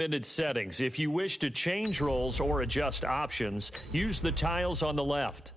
Settings. If you wish to change roles or adjust options, use the tiles on the left.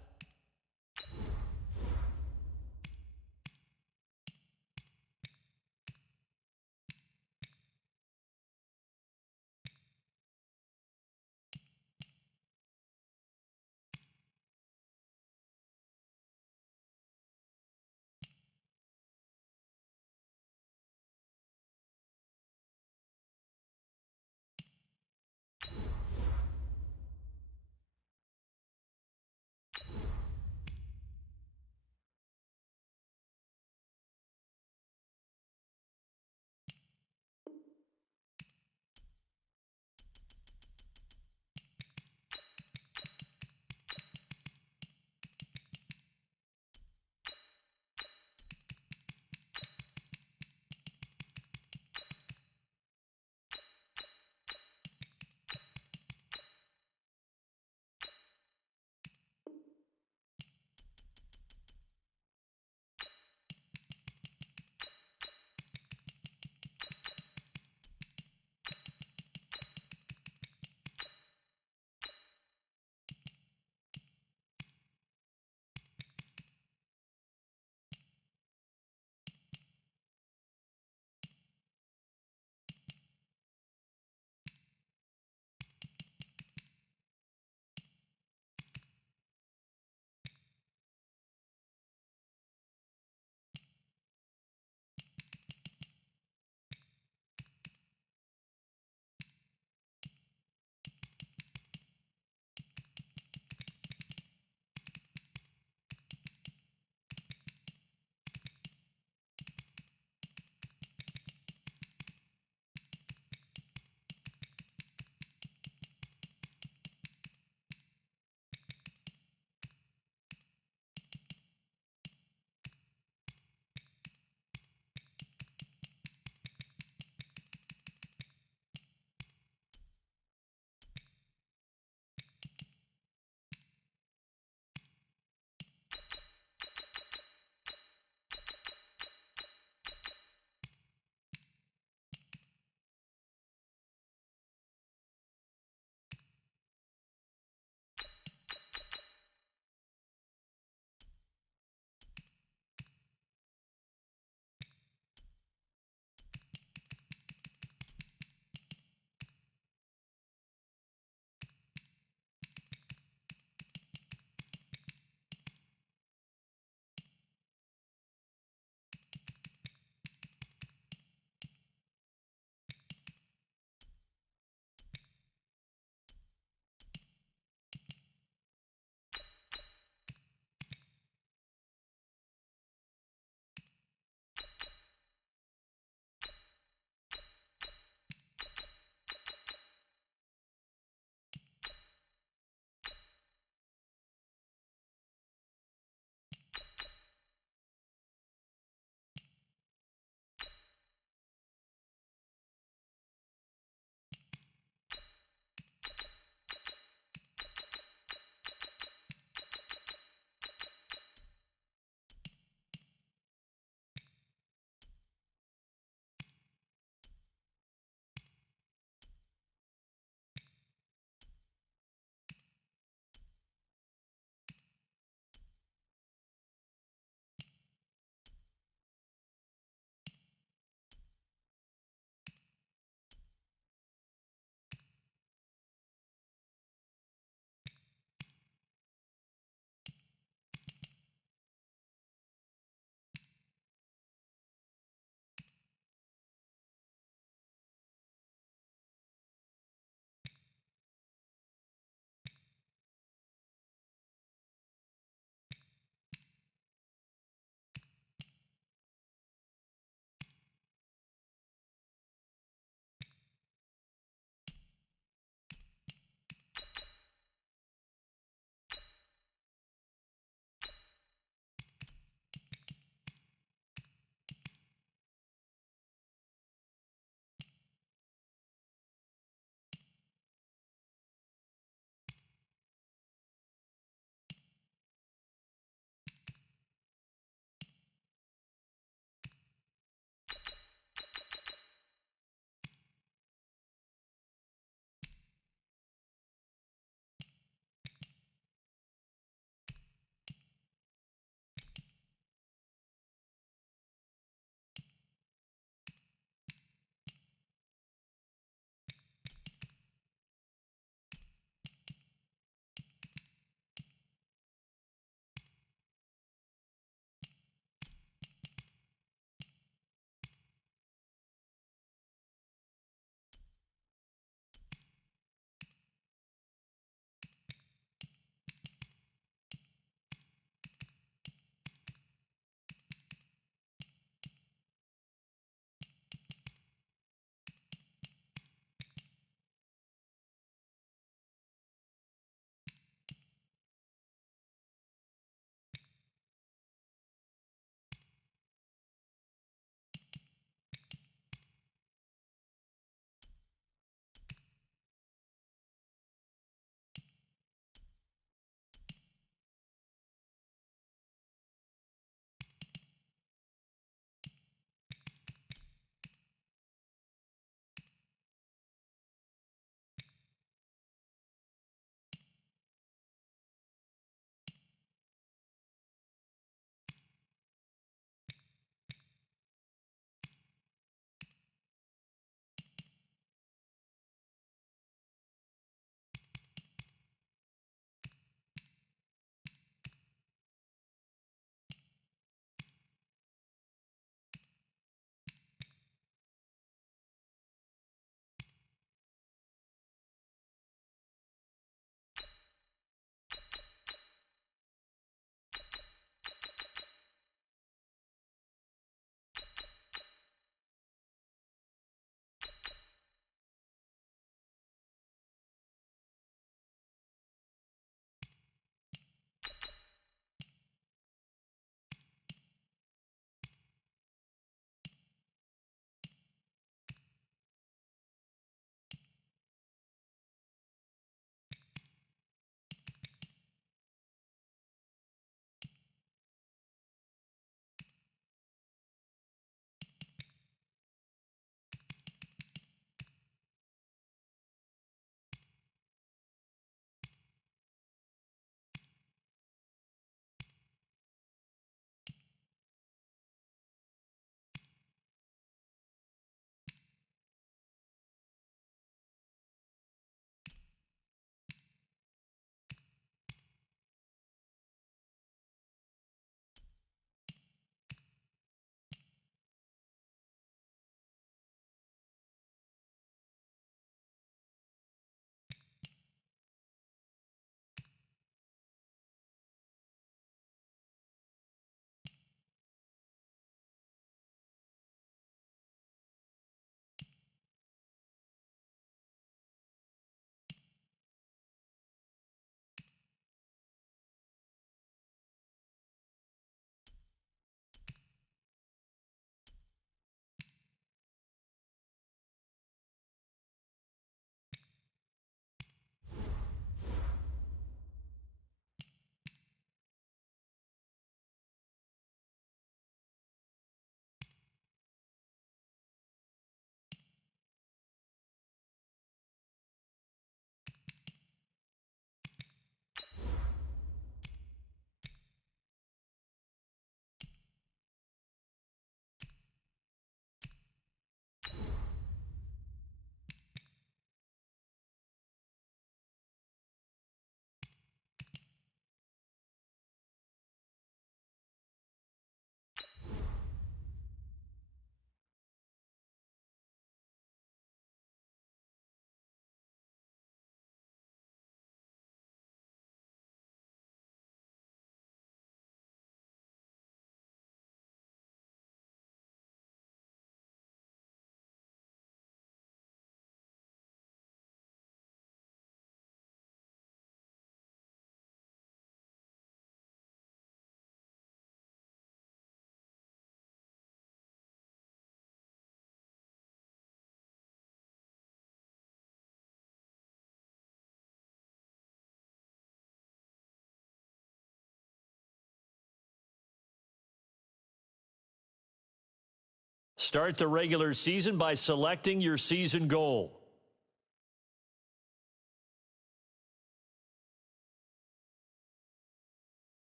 Start the regular season by selecting your season goal.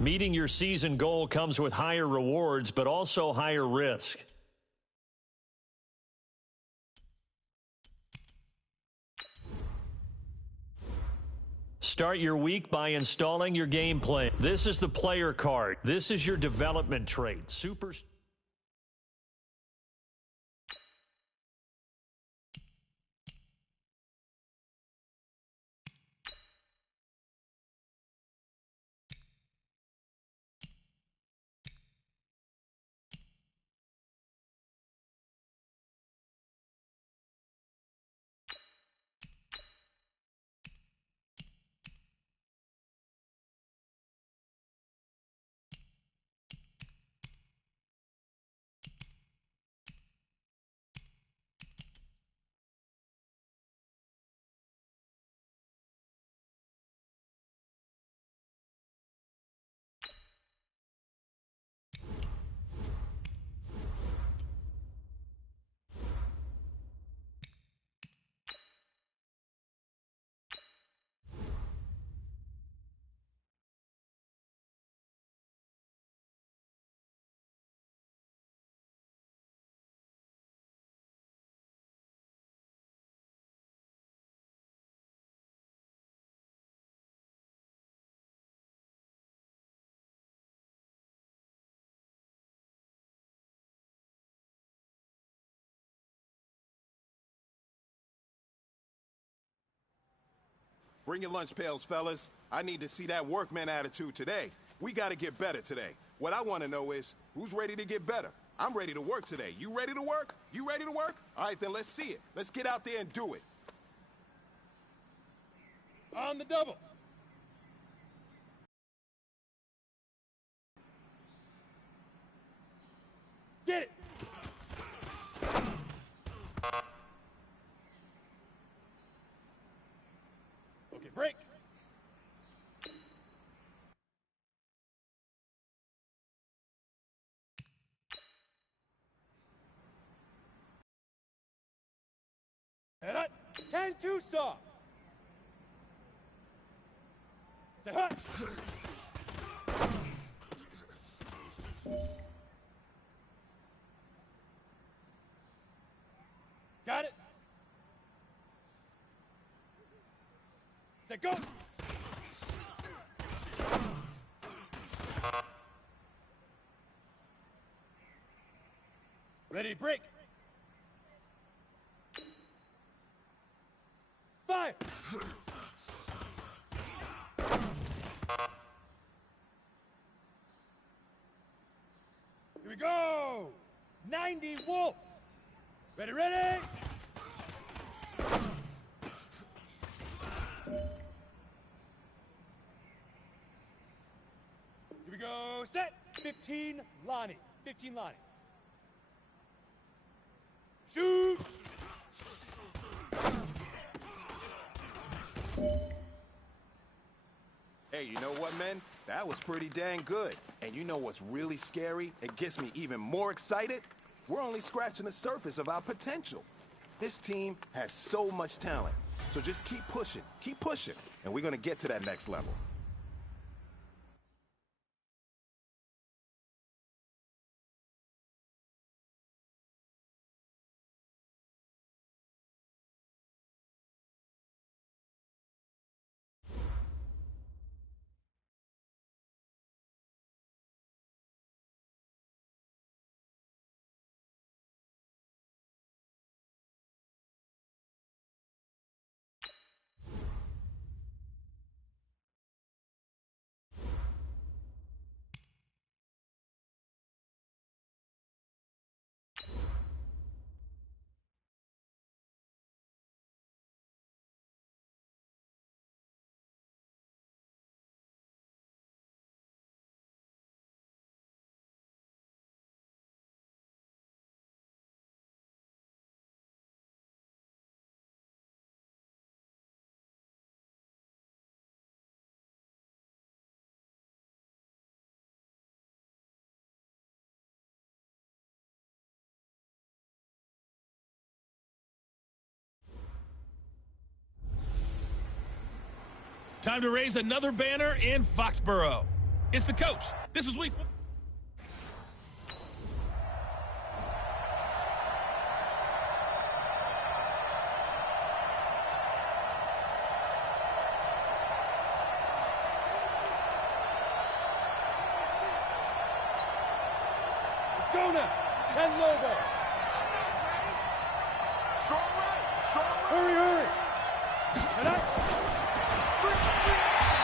Meeting your season goal comes with higher rewards, but also higher risk. Start your week by installing your game plan. This is the player card. This is your development trait. Super. Bring your lunch pails, fellas. I need to see that workman attitude today. We got to get better today. What I want to know is, who's ready to get better? I'm ready to work today. You ready to work? You ready to work? All right, then let's see it. Let's get out there and do it. On the double. Get it. Okay, break. And hut. 10-2 soft. Say hut. Got it. Say go. Ready to break. Fire. Here we go. 90 Wolf. Ready, ready. Here we go. Set. 15 Lonnie. 15 Lonnie. Shoot. Hey, you know what, men? That was pretty dang good. And you know what's really scary? It gets me even more excited? We're only scratching the surface of our potential. This team has so much talent. So just keep pushing, and we're going to get to that next level. Time to raise another banner in Foxborough. It's the coach. This is week 1. Go now. 10 Lobo. Strong right. Strong right. Hurry, hurry.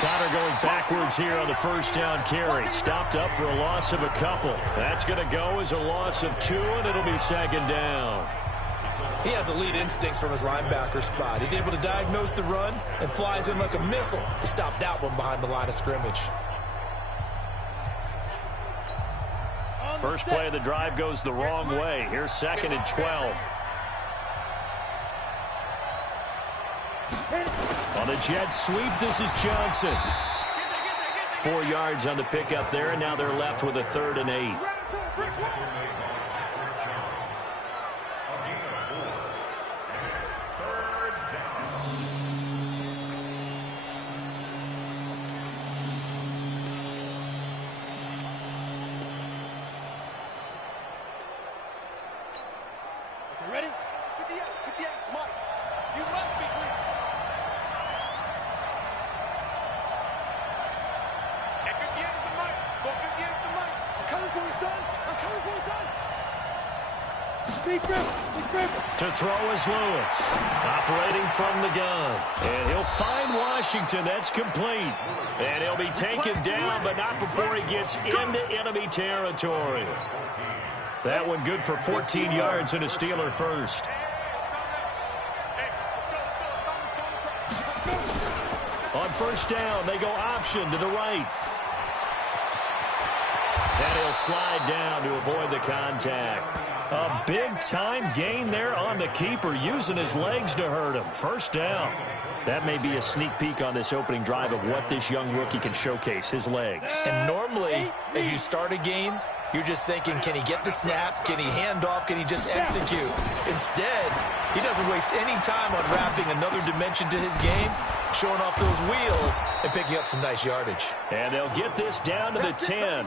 Connor going backwards here on the first down carry. Stopped up for a loss of a couple. That's going to go as a loss of 2, and it'll be second down. He has elite instincts from his linebacker spot. He's able to diagnose the run and flies in like a missile to stop that one behind the line of scrimmage. First play of the drive goes the wrong way. Here's second and 12. On a jet sweep, this is Johnson. 4 yards on the pickup there, and now they're left with a 3rd and 8. Ready? Get the out, Mike. You must be dreaming. And 58 is the Mike. Go 58 is the Mike. I'm coming for you, son. I'm coming for you, son. Big grip. Big grip. To throw is Lewis. Operating from the gun. And he'll find Washington. That's complete. And he'll be taken down, but not before he gets into enemy territory. That one good for 14 yards and a Steeler first. On first down, they go option to the right. And he'll slide down to avoid the contact. A big-time gain there on the keeper, using his legs to hurt him. First down. That may be a sneak peek on this opening drive of what this young rookie can showcase, his legs. And normally, as you start a game, you're just thinking, can he get the snap? Can he hand off? Can he just execute? Instead, he doesn't waste any time on wrapping another dimension to his game, showing off those wheels, and picking up some nice yardage. And they'll get this down to the 10.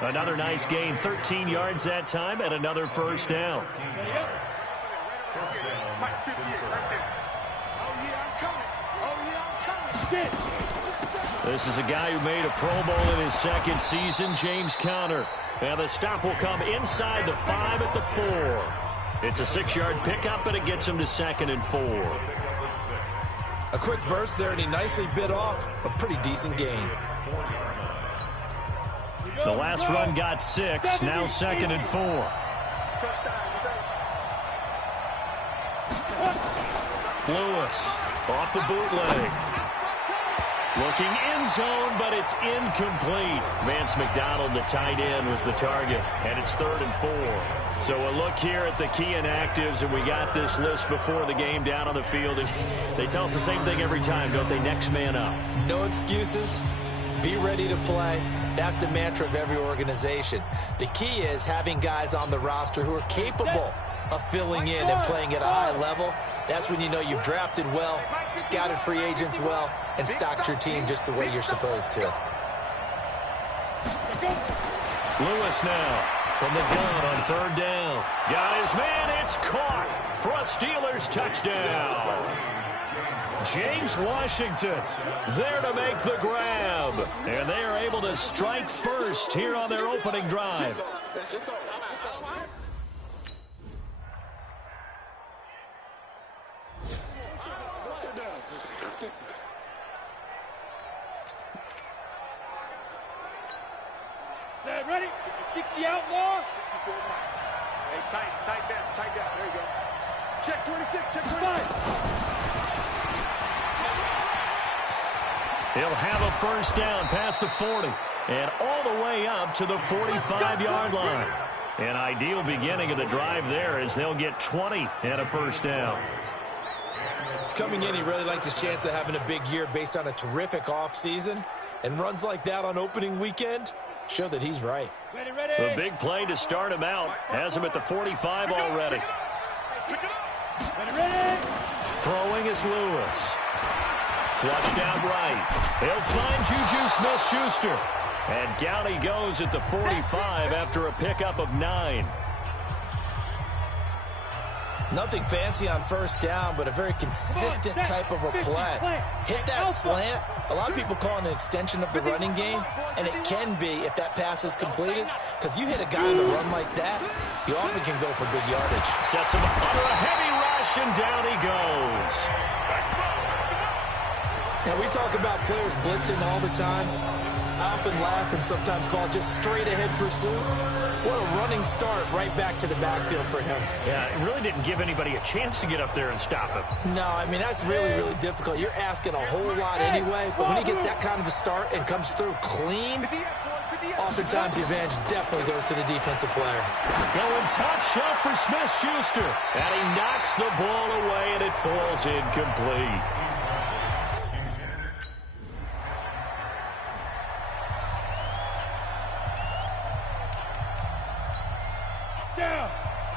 Another nice gain, 13 yards that time, and another first down. This is a guy who made a Pro Bowl in his second season, James Conner. And the stop will come inside the 5 at the 4. It's a 6-yard pickup, but it gets him to 2nd and 4. A quick burst there, and he nicely bit off a pretty decent gain. The last run got 6, now 2nd and 4. Lewis off the bootleg. Looking end zone, but it's incomplete. Vance McDonald, the tight end, was the target, and it's 3rd and 4. So a look here at the key inactives, and we got this list before the game down on the field. And they tell us the same thing every time, don't they? Next man up. No excuses. Be ready to play. That's the mantra of every organization. The key is having guys on the roster who are capable of filling in and playing at a high level. That's when you know you've drafted well, scouted free agents well, and stocked your team just the way you're supposed to. Lewis now from the gun on 3rd down. Got his man, it's caught for a Steelers touchdown. James Washington there to make the grab. And they are able to strike first here on their opening drive. Set, ready? 60 outlaw. Hey, tight down. There you go. Check 26, check 25. He'll have a first down past the 40 and all the way up to the 45-yard line. An ideal beginning of the drive there as they'll get 20 and a first down. Coming in, he really liked his chance of having a big year based on a terrific offseason. And runs like that on opening weekend show that he's right. Ready, ready. The big play to start him out has him at the 45 already. Ready, ready. Throwing is Lewis. Flushed out right. He'll find Juju Smith-Schuster. And down he goes at the 45 after a pickup of 9. Nothing fancy on first down, but a very consistent type of a play. Hit that slant. A lot of people call it an extension of the running game, and it can be if that pass is completed, because you hit a guy on the run like that, you often can go for big yardage. Sets him up under a heavy rush, and down he goes. Now, we talk about players blitzing all the time. I often laugh and sometimes call it just straight-ahead pursuit. What a running start right back to the backfield for him. Yeah, it really didn't give anybody a chance to get up there and stop him. No, I mean, that's really, really difficult. You're asking a whole lot anyway, but when he gets that kind of a start and comes through clean, oftentimes the advantage definitely goes to the defensive player. Going top shelf for Smith-Schuster. And he knocks the ball away, and it falls incomplete. Down,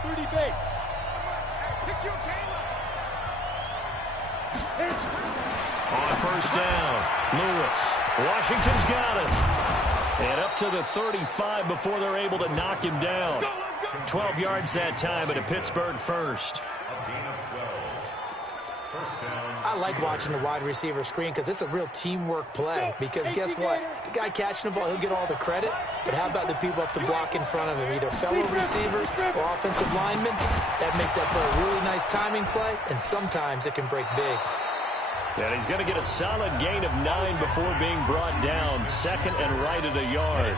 30 base. Hey, pick your game up. On first down, Lewis. Washington's got it. And up to the 35 before they're able to knock him down. 12 yards that time, but a Pittsburgh first. I like watching the wide receiver screen because it's a real teamwork play. Because guess what? The guy catching the ball, he'll get all the credit. But how about the people up to block in front of him, either fellow receivers or offensive linemen? That makes that play a really nice timing play, and sometimes it can break big. And he's going to get a solid gain of 9 before being brought down. Second and right at a yard.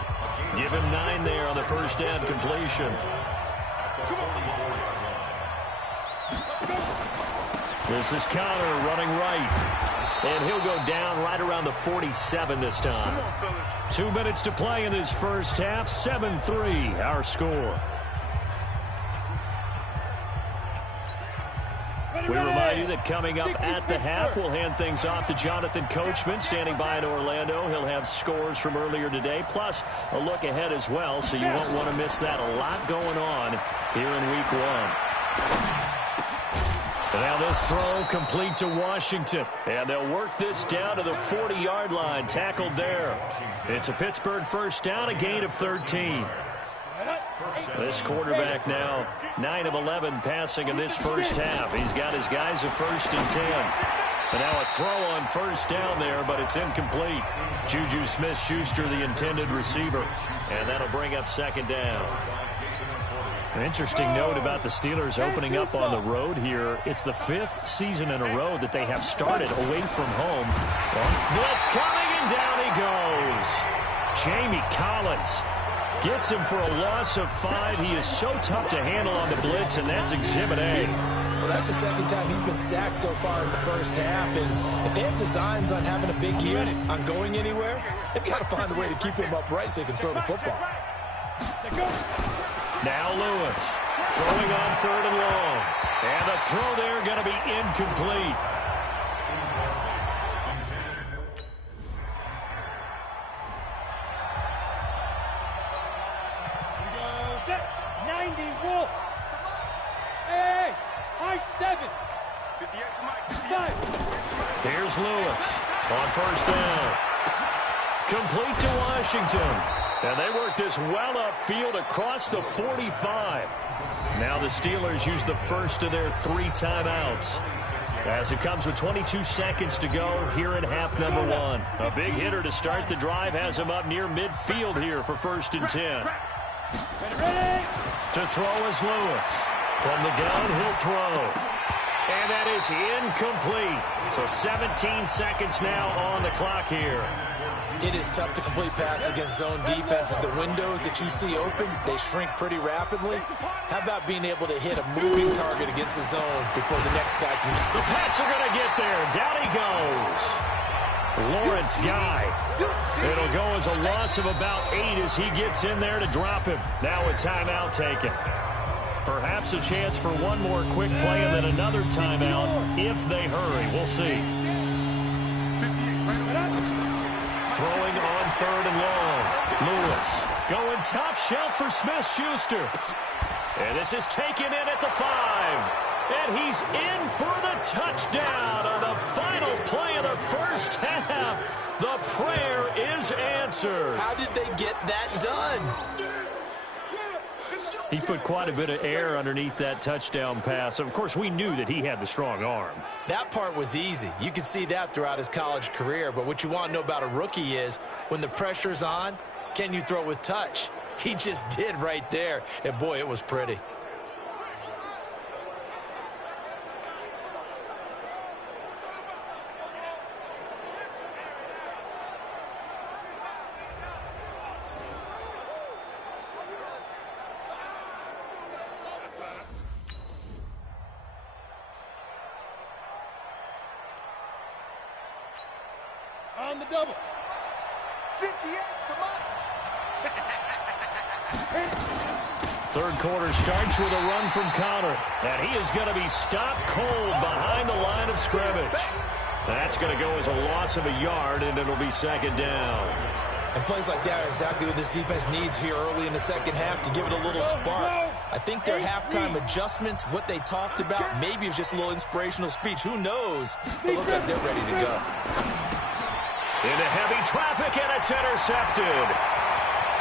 Give him 9 there on the first down completion. This is Connor running right. And he'll go down right around the 47 this time. 2 minutes to play in this first half. 7-3 our score. We remind you that coming up at the half, we'll hand things off to Jonathan Coachman, standing by in Orlando. He'll have scores from earlier today, plus a look ahead as well, so you won't want to miss that. A lot going on here in Week 1. And now this throw complete to Washington. And they'll work this down to the 40-yard line, tackled there. It's a Pittsburgh first down, a gain of 13. This quarterback now 9 of 11 passing in this first half. He's got his guys a 1st and 10. And now a throw on first down there, but it's incomplete. Juju Smith-Schuster, the intended receiver. And that'll bring up second down. An interesting note about the Steelers opening up on the road here. It's the 5th season in a row that they have started away from home. Blitz coming, and down he goes. Jamie Collins gets him for a loss of 5. He is so tough to handle on the blitz, and that's Exhibit A. Well, that's the second time he's been sacked so far in the first half, and if they have designs on having a big year, on going anywhere, they've got to find a way to keep him upright so he can throw the football. Now Lewis throwing on 3rd and long. And the throw there going to be incomplete. Set, 90, Wolf. Hey, high 7. 5. Here's Lewis on first down. Complete to Washington. And they work this well upfield across the 45. Now the Steelers use the first of their 3 timeouts, as it comes with 22 seconds to go here in half number 1. A big hitter to start the drive has him up near midfield here for 1st and 10. To throw is Lewis. From the gun, he'll throw. And that is incomplete. So 17 seconds now on the clock here. It is tough to complete passes against zone defenses. The windows that you see open, they shrink pretty rapidly. How about being able to hit a moving target against the zone before the next guy can... The Pats are going to get there. Down he goes. Lawrence Guy. It'll go as a loss of about 8 as he gets in there to drop him. Now a timeout taken. Perhaps a chance for one more quick play and then another timeout if they hurry. We'll see. Throwing on 3rd and long. Lewis going top shelf for Smith-Schuster. And this is taken in at the 5. And he's in for the touchdown on the final play of the first half. The prayer is answered. How did they get that done? He put quite a bit of air underneath that touchdown pass. Of course, we knew that he had the strong arm. That part was easy. You could see that throughout his college career. But what you want to know about a rookie is when the pressure's on, can you throw with touch? He just did right there. And, boy, it was pretty. On the double. 58, come on. Third quarter starts with a run from Connor. And he is going to be stopped cold behind the line of scrimmage. That's going to go as a loss of a yard, and it'll be second down. And plays like that are exactly what this defense needs here early in the second half to give it a little spark. I think their halftime adjustments, what they talked about, maybe it was just a little inspirational speech. Who knows? But it looks like they're ready to go. Into heavy traffic, and it's intercepted.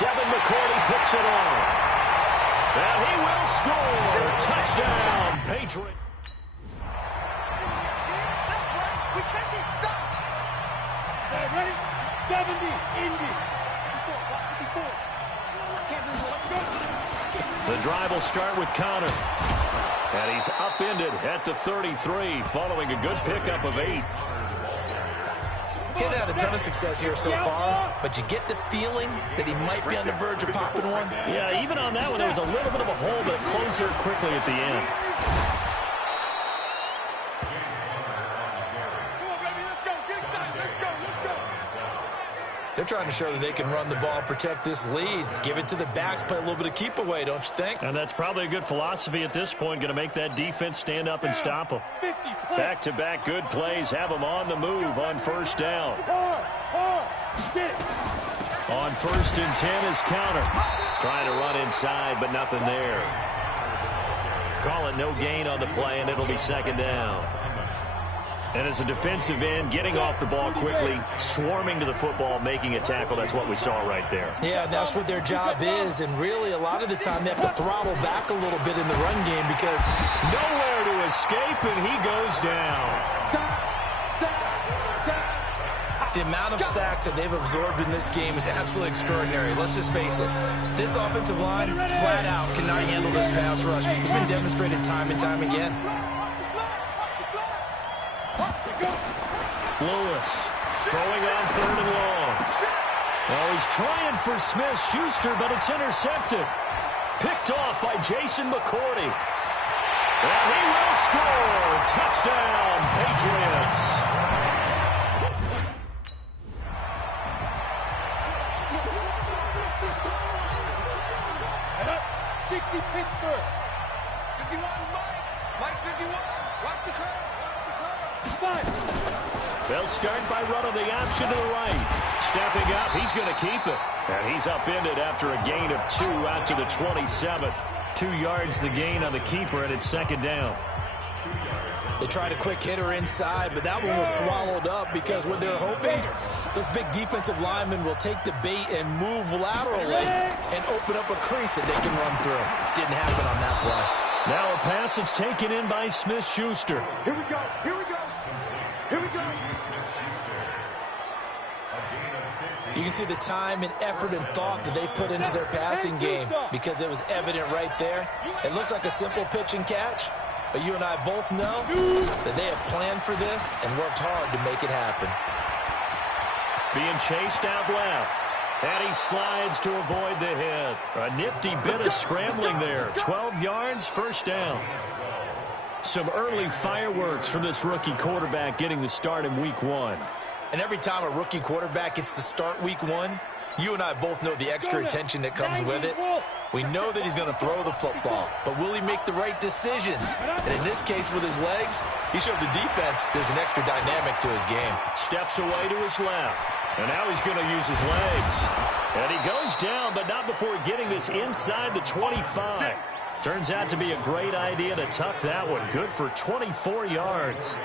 Devin McCourty picks it off. And he will score. Touchdown, Patriot. We can't be stopped. Ready? 70, Indy. 54. The drive will start with Connor. And he's upended at the 33 following a good pickup of 8. Getting had a ton of success here so far, but you get the feeling that he might be on the verge of popping one. Yeah, even on that one, there was a little bit of a hole, but it closed there quickly at the end. They're trying to show that they can run the ball, protect this lead, give it to the backs, play a little bit of keep away, don't you think? And that's probably a good philosophy at this point, going to make that defense stand up and stop them. Back-to-back good plays have them on the move on first down. On first and 10 is Connor. Trying to run inside, but nothing there. Call it no gain on the play, and it'll be second down. And as a defensive end, getting off the ball quickly, swarming to the football, making a tackle, that's what we saw right there. Yeah, that's what their job is, and really a lot of the time they have to throttle back a little bit in the run game because nowhere to escape, and he goes down. The amount of sacks that they've absorbed in this game is absolutely extraordinary. Let's just face it. This offensive line, flat out, cannot handle this pass rush. It's been demonstrated time and time again. Lewis throwing on third and long. Well, he's trying for Smith-Schuster, but it's intercepted. Picked off by Jason McCourty. And he will score. Touchdown, Patriots. 60 Pittsburgh. 51, Mike 51. Watch the curve. They'll start by running the option to the right. Stepping up, he's going to keep it. And he's upended after a gain of 2 out to the 27. 2 yards the gain on the keeper, and it's second down. They tried a quick hitter inside, but that one was swallowed up because what they're hoping, those big defensive linemen will take the bait and move laterally and open up a crease that they can run through. Didn't happen on that play. Now a pass that's taken in by Smith-Schuster. Here we go. Here we go. Here we go. You can see the time and effort and thought that they put into their passing game because it was evident right there. It looks like a simple pitch and catch, but you and I both know that they have planned for this and worked hard to make it happen. Being chased out left. And he slides to avoid the hit. A nifty bit of scrambling there. 12 yards, first down. Some early fireworks from this rookie quarterback getting the start in week 1. And every time a rookie quarterback gets to start week 1, you and I both know the extra attention that comes with it. We know that he's going to throw the football, but will he make the right decisions? And in this case with his legs, he showed the defense there's an extra dynamic to his game. Steps away to his left. And now he's going to use his legs. And he goes down, but not before getting this inside the 25. Turns out to be a great idea to tuck that one. Good for 24 yards.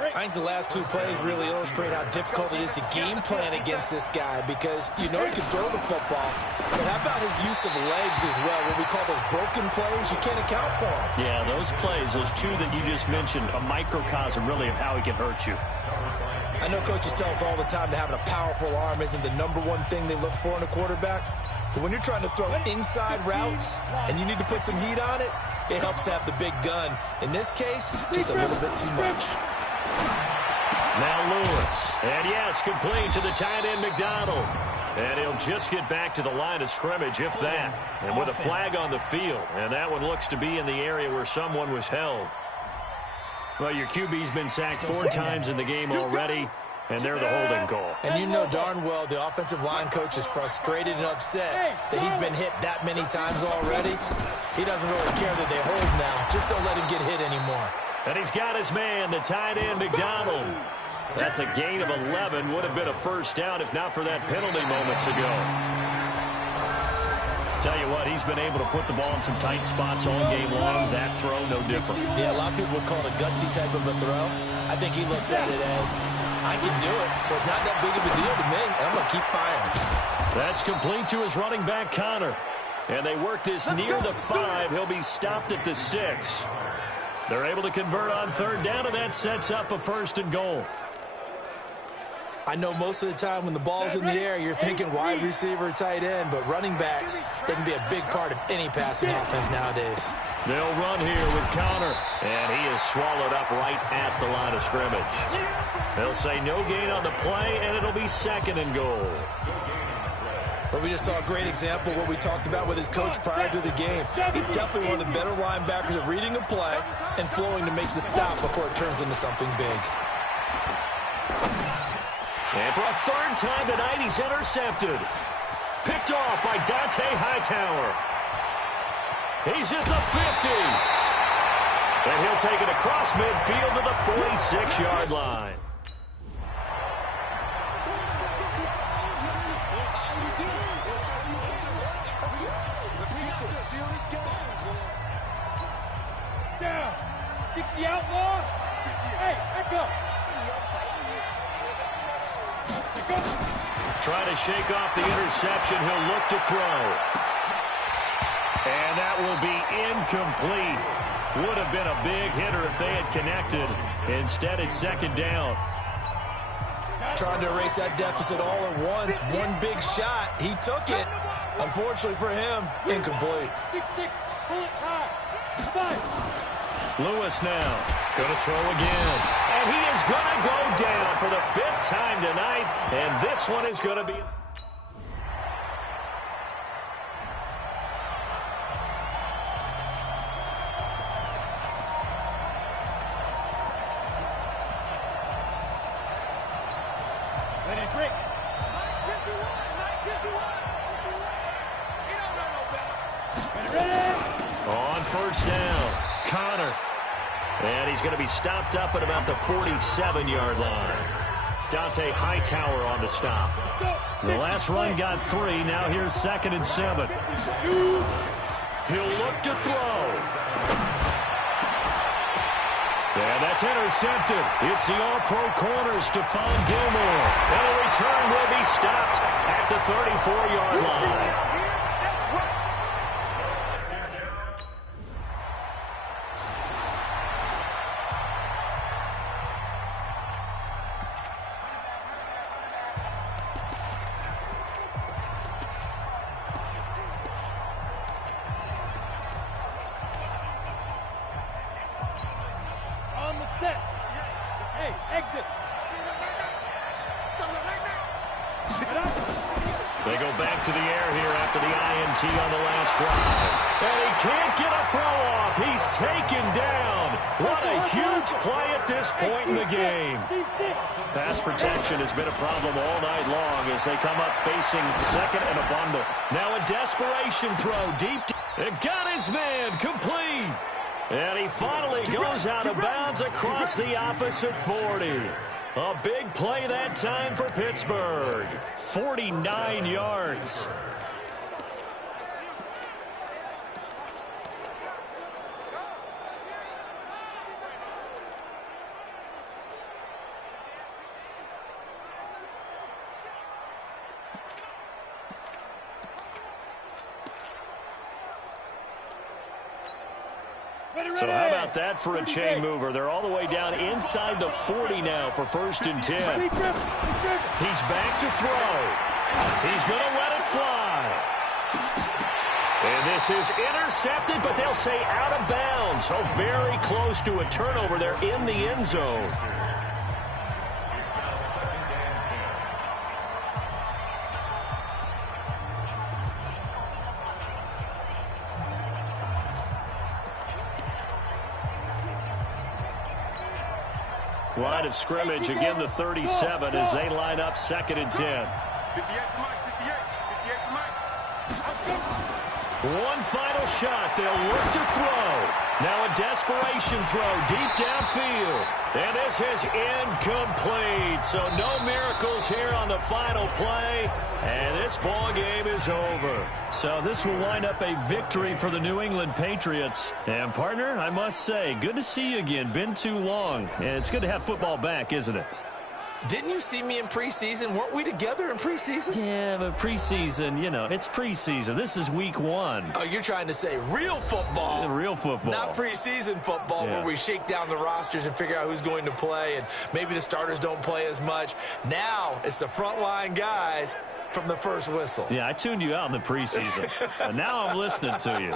I think the last two plays really illustrate how difficult it is to game plan against this guy because you know he can throw the football, but how about his use of legs as well? What we call those broken plays, you can't account for them. Yeah, those plays, those two that you just mentioned, a microcosm really of how he can hurt you. I know coaches tell us all the time that having a powerful arm isn't the #1 thing they look for in a quarterback, but when you're trying to throw inside routes and you need to put some heat on it, it helps to have the big gun. In this case, just a little bit too much. Now Lewis, and yes, complete to the tight end McDonald. And he'll just get back to the line of scrimmage, if that. And with a flag on the field, and that one looks to be in the area where someone was held. Well, your QB's been sacked 4 times in the game already, and they're the holding call. And you know darn well the offensive line coach is frustrated and upset that he's been hit that many times already. He doesn't really care that they hold now. Just don't let him get hit anymore. And he's got his man, the tight end McDonald. That's a gain of 11. Would have been a first down if not for that penalty moments ago. Tell you what, he's been able to put the ball in some tight spots all game long. That throw, no different. Yeah, a lot of people would call it a gutsy type of a throw. I think he looks at it as, I can do it, so it's not that big of a deal to me, and I'm going to keep firing. That's complete to his running back, Connor. And they work this near the 5. He'll be stopped at the 6. They're able to convert on 3rd down, and that sets up a 1st and goal. I know most of the time when the ball's in the air, you're thinking wide receiver, tight end, but running backs, they can be a big part of any passing offense nowadays. They'll run here with Connor, and he is swallowed up right at the line of scrimmage. They'll say no gain on the play, and it'll be 2nd and goal. But we just saw a great example of what we talked about with his coach prior to the game. He's definitely one of the better linebackers at reading a play and flowing to make the stop before it turns into something big. And for a 3rd time tonight, he's intercepted. Picked off by Dante Hightower. He's at the 50. And he'll take it across midfield to the 46-yard line. Down. 60 outlaw. Hey, back up. Trying to shake off the interception. He'll look to throw. And that will be incomplete. Would have been a big hitter if they had connected. Instead, it's 2nd down. Trying to erase that deficit all at once. One big shot. He took it. Unfortunately for him, incomplete. 6-6. Pull it high. 5. Lewis now. Going to throw again. And he is going to go down for the 5th time tonight. And this one is going to be... Ready, break. 951. He don't know no better. Ready. On 1st down, Connor. And he's going to be stopped up at about the 47-yard line. Dante Hightower on the stop. The last run got 3. Now here's 2nd and 7. He'll look to throw. And that's intercepted. It's the all-pro corner, Stephon Gilmore. And a return will be stopped at the 34-yard line. Set. Hey, exit. They go back to the air here after the INT on the last drive. And he can't get a throw off. He's taken down. What a huge play at this point in the game. Pass protection has been a problem all night long as they come up facing 2nd and a bundle. Now a desperation throw deep. And got his man complete. And he finally goes out of bounds across the opposite 40. A big play that time for Pittsburgh. 49 yards. So how about that for a chain mover? They're all the way down inside the 40 now for 1st and 10. He's back to throw. He's going to let it fly. And this is intercepted, but they'll say out of bounds. So very close to a turnover there in the end zone. Line of scrimmage, again the 37 as they line up 2nd and 10. 58 to Mike, 58 to Mike. One final shot. They'll look to throw. Now a desperation throw deep downfield. And this is incomplete. So no miracles here on the final play. And this ball game is over. So this will wind up a victory for the New England Patriots. And partner, I must say, good to see you again. Been too long. And it's good to have football back, isn't it? Didn't you see me in preseason? Weren't we together in preseason? Yeah, but preseason, you know, it's preseason. This is week 1. Oh, you're trying to say real football. Real football. Not preseason football where we shake down the rosters and figure out who's going to play, and maybe the starters don't play as much. Now it's the frontline guys from the first whistle. Yeah, I tuned you out in the preseason. And now I'm listening to you.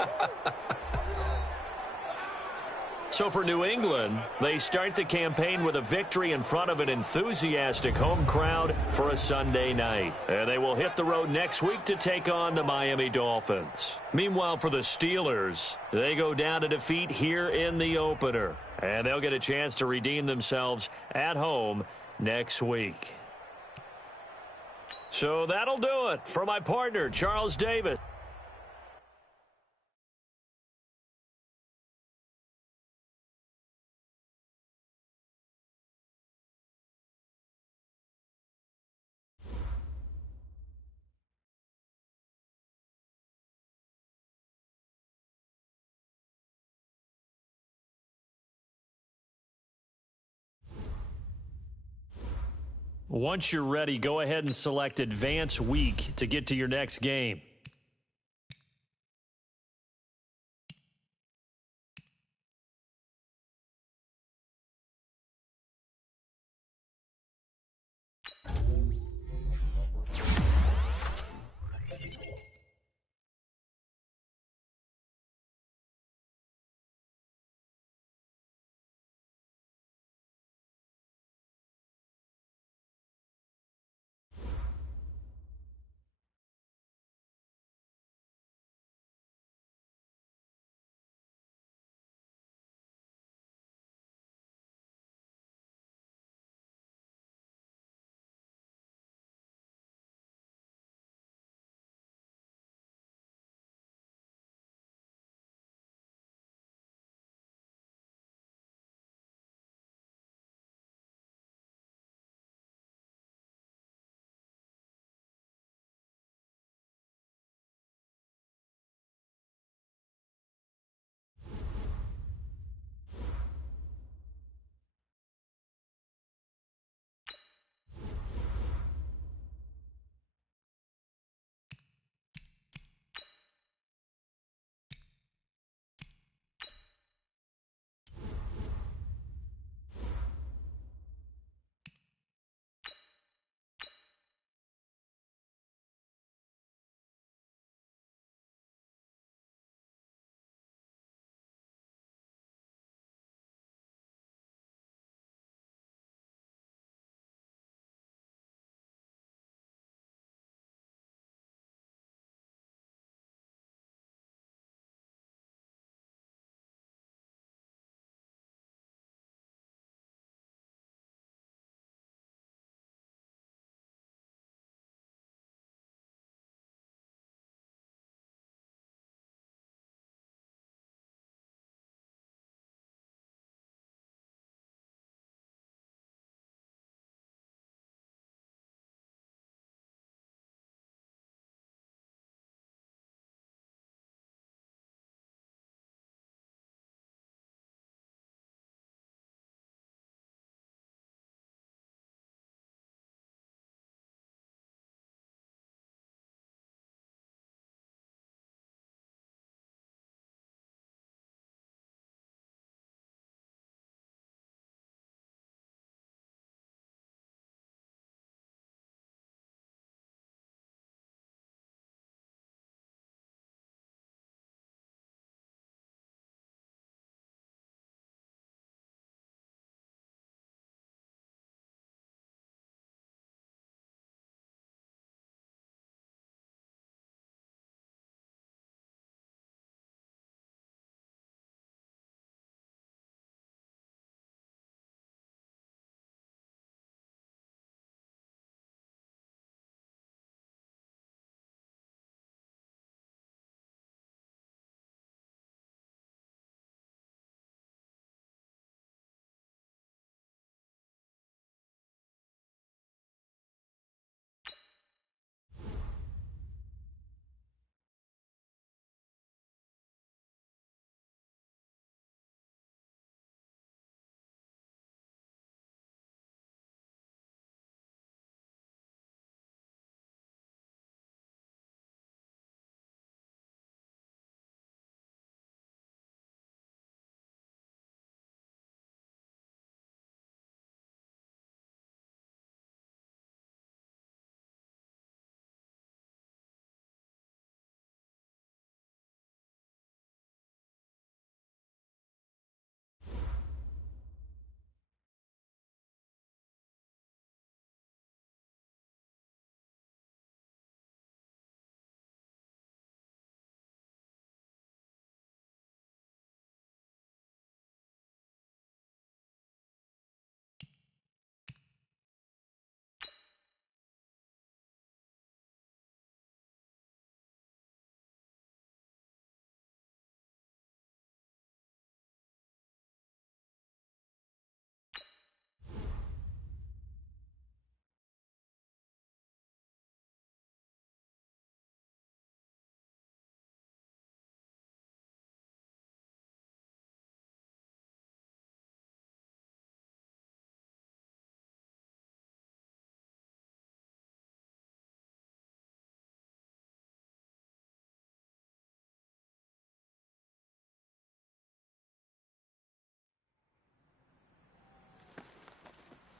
So for New England, they start the campaign with a victory in front of an enthusiastic home crowd for a Sunday night. And they will hit the road next week to take on the Miami Dolphins. Meanwhile, for the Steelers, they go down to defeat here in the opener. And they'll get a chance to redeem themselves at home next week. So that'll do it for my partner, Charles Davis. Once you're ready, go ahead and select Advance Week to get to your next game.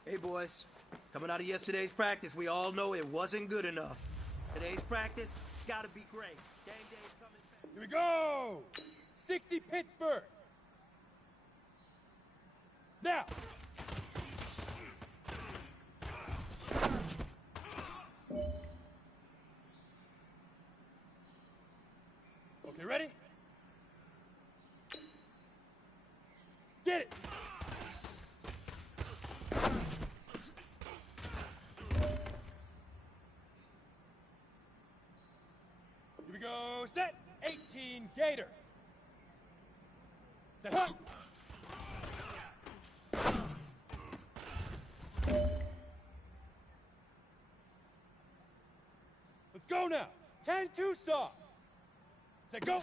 Hey, boys. Coming out of yesterday's practice, we all know it wasn't good enough. Today's practice, it's gotta be great. Game day's coming back. Here we go! 60 Pittsburgh! Now! Okay, ready? Get it! Here we go, set! 18 Gator! Set up! Let's go now! 10-2 soft! Set go!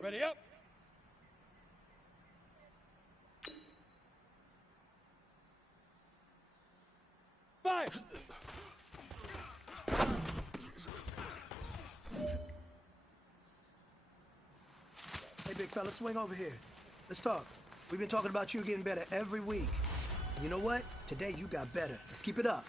Ready up! Fire! Hey, big fella, swing over here. Let's talk. We've been talking about you getting better every week. And you know what? Today you got better. Let's keep it up.